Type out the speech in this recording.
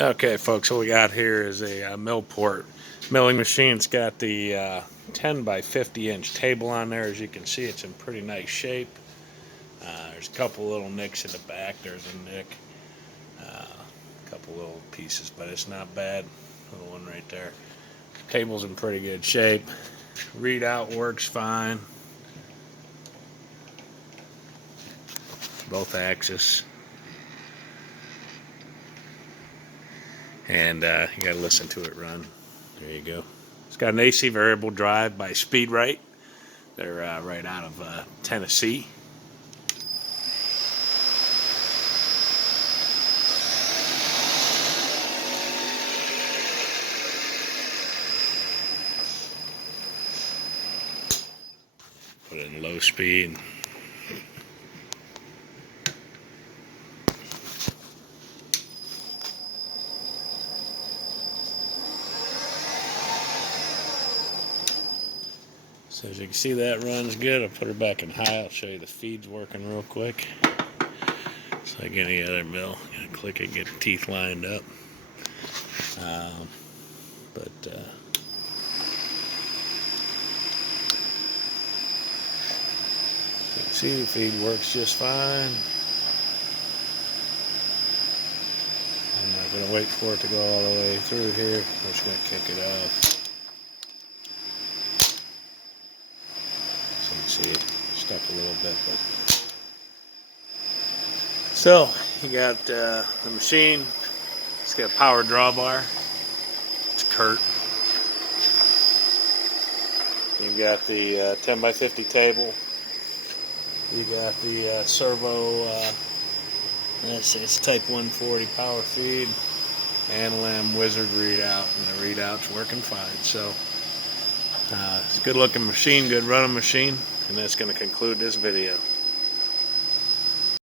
Okay, folks, what we got here is a Millport milling machine. It's got the 10 by 50 inch table on there. As you can see, it's in pretty nice shape. There's a couple little nicks in the back. There's a nick, a couple little pieces, but it's not bad. Little one right there. Table's in pretty good shape. Readout works fine. Both axes. And you gotta listen to it run. There you go. It's got an AC variable drive by Speed-Rite. They're right out of Tennessee. Put it in low speed. So as you can see, that runs good. I'll put her back in high. I'll show you the feeds working real quick. It's like any other mill. You gotta click it, get the teeth lined up. You can see the feed works just fine. I'm not going to wait for it to go all the way through here. I'm just going to kick it off. So you can see it stuck a little bit. So you got the machine. It's got a power drawbar. It's Kurt. You got the 10 by 50 table. You got the Servo, it's type 140 power feed, and Lamb Wizard readout, and the readout's working fine. So it's a good looking machine, good running machine, and that's going to conclude this video.